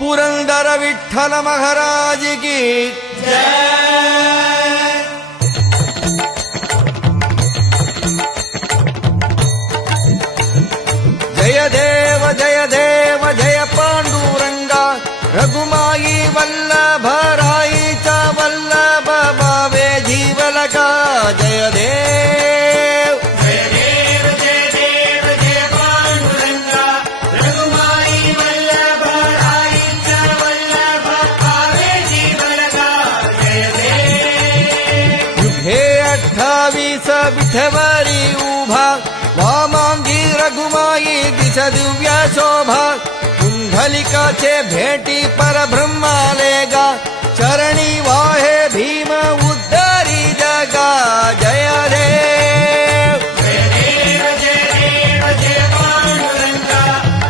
पुरंदर विठ्ठल महाराज की जय देव जय देव जय पांडुरंगा रघुमाई वल्लभ राईचा वल्लभ भावे जीवलका जय देव जय देव जय देव जय पांडुरंगा रघुमाई वल्लभ राईचा वल्लभ भावे जीवलका जय देव युगे 28 विठवरी उभा वामांगी रघुमाई दिस दिव्य शोभा कुंडलिकाचे भेटी परब्रह्मालेगा चरणी वाहे भीम उद्धारी जगा जय देव